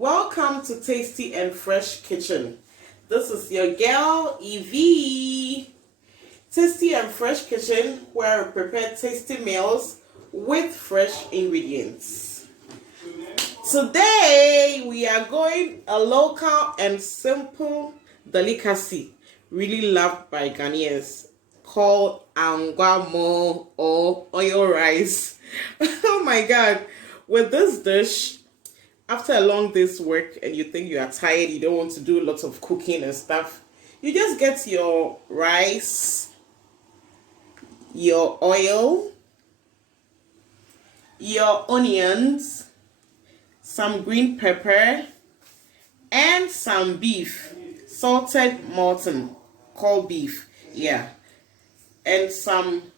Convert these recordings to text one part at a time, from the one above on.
Welcome to Tasty and Fresh Kitchen. This is your girl Evie. Tasty and Fresh Kitchen, where we prepare tasty meals with fresh ingredients. Today we are going a local and simple delicacy really loved by Ghanaians called Angwamo or oil rice. Oh my god, with this dish, after a long day's work and you think you are tired, you don't want to do lots of cooking and stuff, you just get your rice, your oil, your onions, some green pepper, and some beef, salted mutton, called beef, and some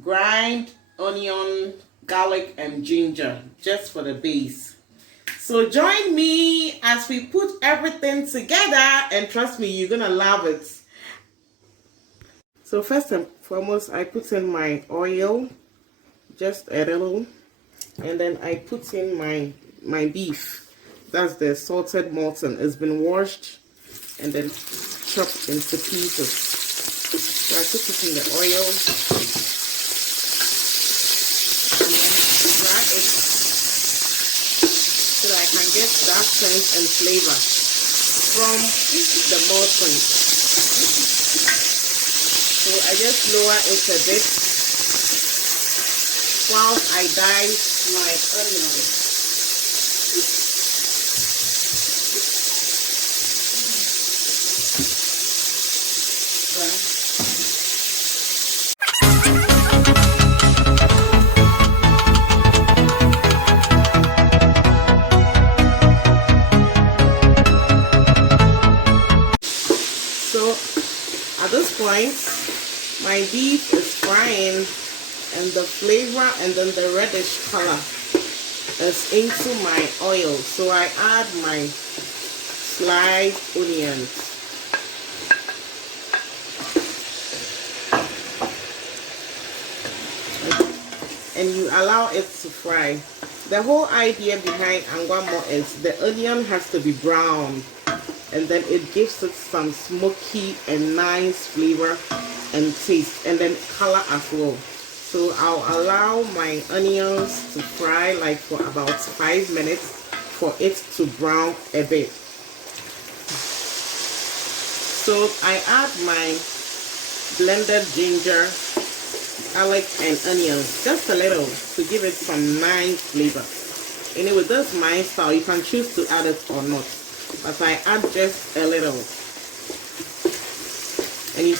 grind onion, garlic, and ginger, just for the base. So join me as we put everything together, and trust me, you're gonna love it. So first and foremost, I put in my oil, just a little, and then I put in my beef. That's the salted mutton. It's been washed and then chopped into pieces. So I put it in the oil and then fry it so that I can get that sense and flavor from the mutton. So I just lower it a bit while I dice my onions. So at this point, my beef is frying and the flavor and then the reddish color is into my oil. So I add my sliced onions. And you allow it to fry. The whole idea behind Angwamo is the onion has to be brown, and then it gives it some smoky and nice flavor and taste, and then color as well. So I'll allow my onions to fry like for about 5 minutes for it to brown a bit. So I add my blended ginger, garlic, and onions, just a little, to give it some nice flavor. Anyway, that's my style. You can choose to add it or not, but I add just a little. And you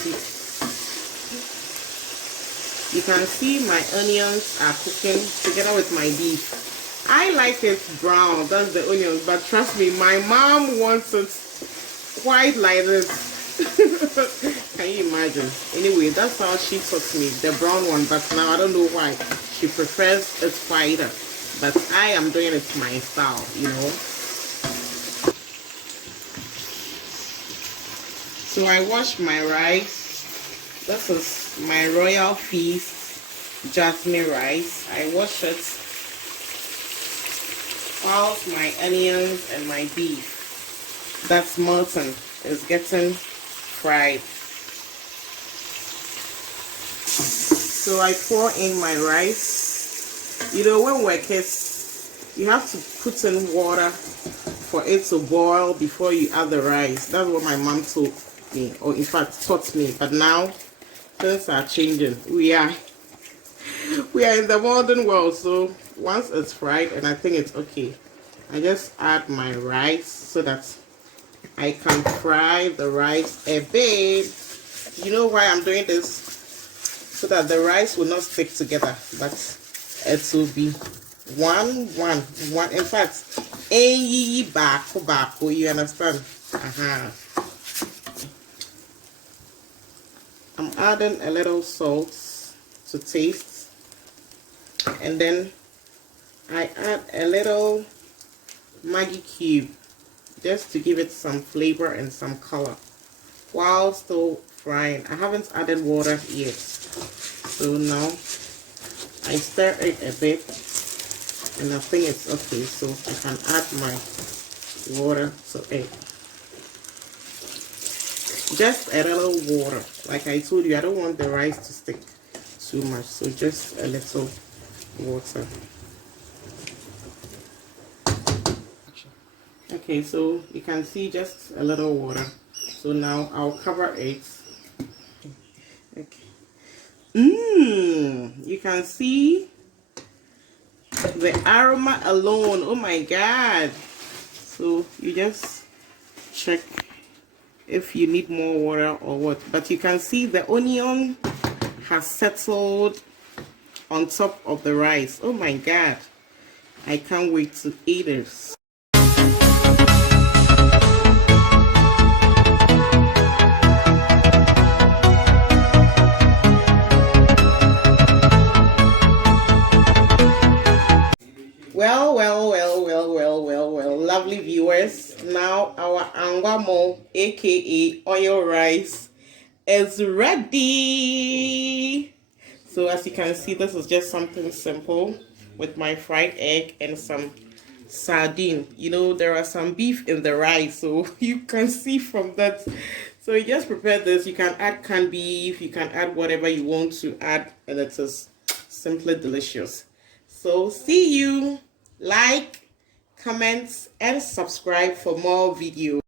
can see my onions are cooking together with my beef. I like it brown, that's the onions, but trust me, my mom wants it white like this. Can you imagine? Anyway, that's how she taught me, the brown one, but now I don't know why she prefers it whiter, but I am doing it my style, you know. So I wash my rice. This is my Royal Feast jasmine rice. I wash it whilst my onions and my beef, that's mutton, is getting fried. So I pour in my rice. You know, when we're kids, you have to put in water for it to boil before you add the rice. That's what my mom told me, or in fact taught me. But now things are changing. We are in the modern world. So once it's fried and I think it's okay, I just add my rice so that I can fry the rice a bit. You know why I'm doing this? So that the rice will not stick together, but it will be one. In fact, you understand? I'm adding a little salt to taste, and then I add a little Maggie cube just to give it some flavor and some color while still frying. I haven't added water yet, so now I stir it a bit and I think it's okay, so I can add my water to it. Just a little water. Like I told you, I don't want the rice to stick too much, so just a little water. Okay, so you can see just a little water. So now I'll cover it. Okay. You can see the aroma alone. Oh my god. So you just check if you need more water or what. But you can see the onion has settled on top of the rice. Oh my god. I can't wait to eat it. Well, lovely viewers. Now our Angwamo, aka oil rice, is ready. So as you can see, this is just something simple with my fried egg and some sardine. You know, there are some beef in the rice, so you can see from that. So you just prepare this. You can add canned beef, you can add whatever you want to add, and it is simply delicious. So see you. Like, comment, and subscribe for more videos.